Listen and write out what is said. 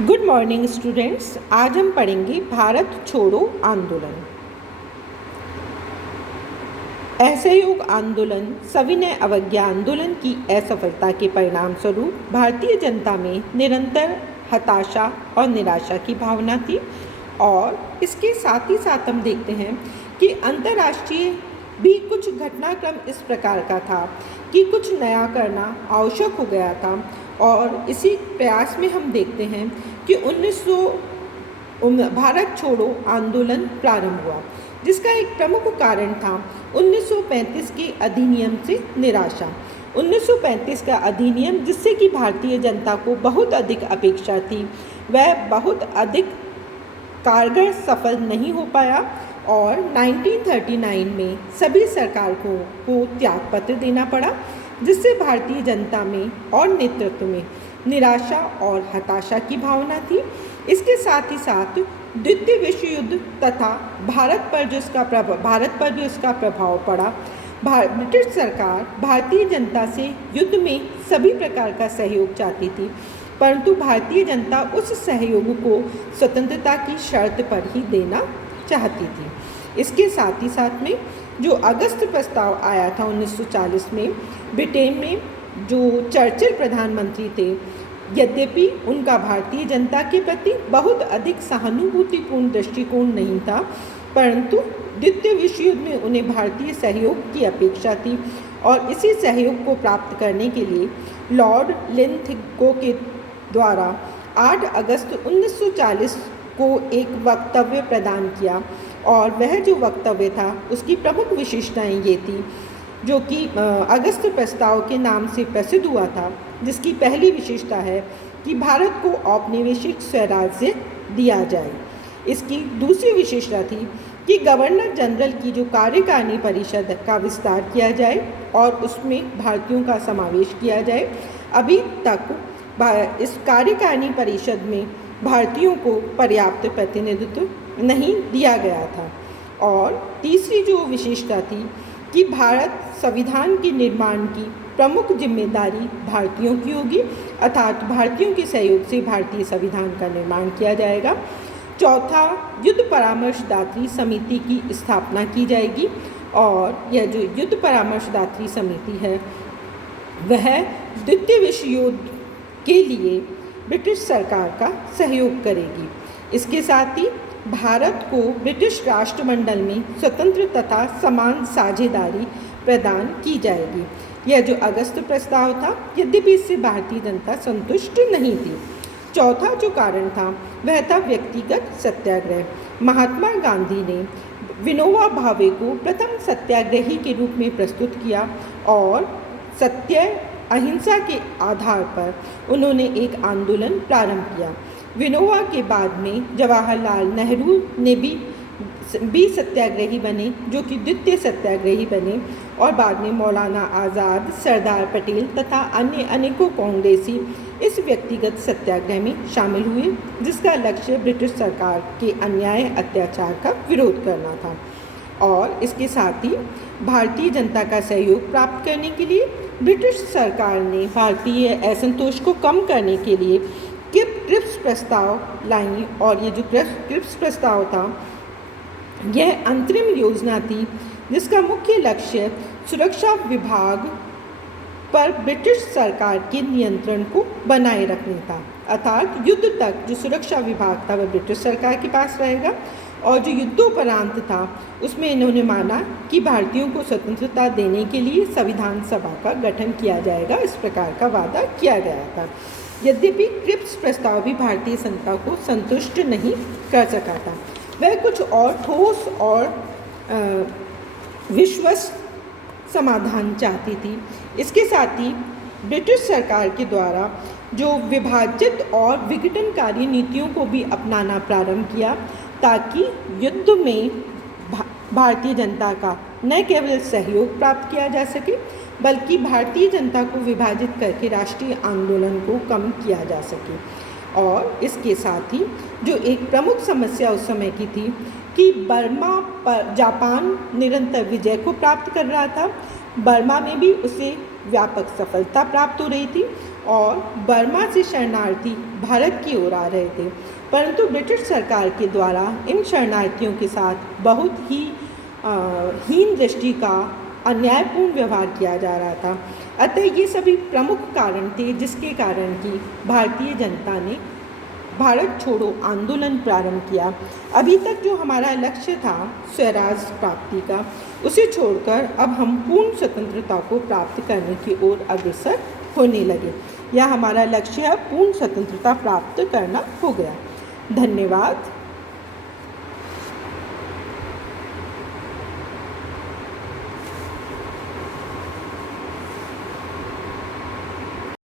Good morning students. आज हम पढ़ेंगे भारत छोड़ो आंदोलन। असहयोग आंदोलन सविनय अवज्ञा आंदोलन की असफलता के परिणाम स्वरूप भारतीय जनता में निरंतर हताशा और निराशा की भावना थी। और इसके साथ ही साथ हम देखते हैं कि अंतर्राष्ट्रीय भी कुछ घटनाक्रम इस प्रकार का था कि कुछ नया करना आवश्यक हो गया था। और इसी प्रयास में हम देखते हैं कि 1900 भारत छोड़ो आंदोलन प्रारंभ हुआ, जिसका एक प्रमुख कारण था 1935 के अधिनियम से निराशा। 1935 का अधिनियम, जिससे कि भारतीय जनता को बहुत अधिक अपेक्षा थी, वह बहुत अधिक कारगर सफल नहीं हो पाया और 1939 में सभी सरकारों को त्यागपत्र देना पड़ा, जिससे भारतीय जनता में और नेतृत्व में निराशा और हताशा की भावना थी। इसके साथ ही साथ द्वितीय विश्व युद्ध तथा भारत पर जो इसका प्रभाव पड़ा। ब्रिटिश सरकार भारतीय जनता से युद्ध में सभी प्रकार का सहयोग चाहती थी, परंतु भारतीय जनता उस सहयोग को स्वतंत्रता की शर्त पर ही देना चाहती थी। इसके साथ ही साथ में जो अगस्त प्रस्ताव आया था 1940 में, ब्रिटेन में जो चर्चिल प्रधानमंत्री थे, यद्यपि उनका भारतीय जनता के प्रति बहुत अधिक सहानुभूतिपूर्ण दृष्टिकोण नहीं था, परंतु द्वितीय विश्व युद्ध में उन्हें भारतीय सहयोग की अपेक्षा थी। और इसी सहयोग को प्राप्त करने के लिए लॉर्ड लिंथगो के द्वारा 8 अगस्त 1940 को एक वक्तव्य प्रदान किया। और वह जो वक्तव्य था उसकी प्रमुख विशेषताएं ये थी, जो कि अगस्त प्रस्ताव के नाम से प्रसिद्ध हुआ था, जिसकी पहली विशेषता है कि भारत को औपनिवेशिक स्वराज्य दिया जाए। इसकी दूसरी विशेषता थी कि गवर्नर जनरल की जो कार्यकारिणी परिषद का विस्तार किया जाए और उसमें भारतीयों का समावेश किया जाए। अभी तक इस कार्यकारिणी परिषद में भारतीयों को पर्याप्त प्रतिनिधित्व नहीं दिया गया था। और तीसरी जो विशेषता थी कि भारत संविधान के निर्माण की प्रमुख जिम्मेदारी भारतीयों की होगी, अर्थात भारतीयों के सहयोग से भारतीय संविधान का निर्माण किया जाएगा। चौथा, युद्ध परामर्शदात्री समिति की स्थापना की जाएगी और यह जो युद्ध परामर्शदात्री समिति है वह द्वितीय विश्व युद्ध के लिए ब्रिटिश सरकार का सहयोग करेगी। इसके साथ ही भारत को ब्रिटिश राष्ट्रमंडल में स्वतंत्र तथा समान साझेदारी प्रदान की जाएगी। यह जो अगस्त प्रस्ताव था, यद्यपि इससे भारतीय जनता संतुष्ट नहीं थी। चौथा जो कारण था वह था व्यक्तिगत सत्याग्रह। महात्मा गांधी ने विनोबा भावे को प्रथम सत्याग्रही के रूप में प्रस्तुत किया और सत्य अहिंसा के आधार पर उन्होंने एक आंदोलन प्रारंभ किया। विनोबा के बाद में जवाहरलाल नेहरू ने भी सत्याग्रही बने, जो कि द्वितीय सत्याग्रही बने। और बाद में मौलाना आज़ाद, सरदार पटेल तथा अन्य अनेकों कांग्रेसी इस व्यक्तिगत सत्याग्रह में शामिल हुए, जिसका लक्ष्य ब्रिटिश सरकार के अन्याय अत्याचार का विरोध करना था। और इसके साथ ही भारतीय जनता का सहयोग प्राप्त करने के लिए ब्रिटिश सरकार ने भारतीय असंतोष को कम करने के लिए क्रिप्स प्रस्ताव लाई। और ये जो क्रिप्स प्रस्ताव था यह अंतरिम योजना थी, जिसका मुख्य लक्ष्य सुरक्षा विभाग पर ब्रिटिश सरकार के नियंत्रण को बनाए रखना था। अर्थात युद्ध तक जो सुरक्षा विभाग था वह ब्रिटिश सरकार के पास रहेगा, और जो युद्धोपरांत था उसमें इन्होंने माना कि भारतीयों को स्वतंत्रता देने के लिए संविधान सभा का गठन किया जाएगा। इस प्रकार का वादा किया गया था। यद्यपि क्रिप्स प्रस्ताव भी भारतीय जनता को संतुष्ट नहीं कर सका था। वह कुछ और ठोस और विश्वस्त समाधान चाहती थी। इसके साथ ही ब्रिटिश सरकार के द्वारा जो विभाजित और विघटनकारी नीतियों को भी अपनाना प्रारंभ किया, ताकि युद्ध में भारतीय जनता का न केवल सहयोग प्राप्त किया जा सके, बल्कि भारतीय जनता को विभाजित करके राष्ट्रीय आंदोलन को कम किया जा सके। और इसके साथ ही जो एक प्रमुख समस्या उस समय की थी कि बर्मा पर जापान निरंतर विजय को प्राप्त कर रहा था। बर्मा में भी उसे व्यापक सफलता प्राप्त हो रही थी और बर्मा से शरणार्थी भारत की ओर आ रहे थे, परंतु ब्रिटिश सरकार के द्वारा इन शरणार्थियों के साथ बहुत ही हीन दृष्टि का अन्यायपूर्ण व्यवहार किया जा रहा था। अतः ये सभी प्रमुख कारण थे जिसके कारण कि भारतीय जनता ने भारत छोड़ो आंदोलन प्रारंभ किया। अभी तक जो हमारा लक्ष्य था स्वराज प्राप्ति का, उसे छोड़कर अब हम पूर्ण स्वतंत्रता को प्राप्त करने की ओर अग्रसर होने लगे। यह हमारा लक्ष्य है, पूर्ण स्वतंत्रता प्राप्त करना हो गया। धन्यवाद।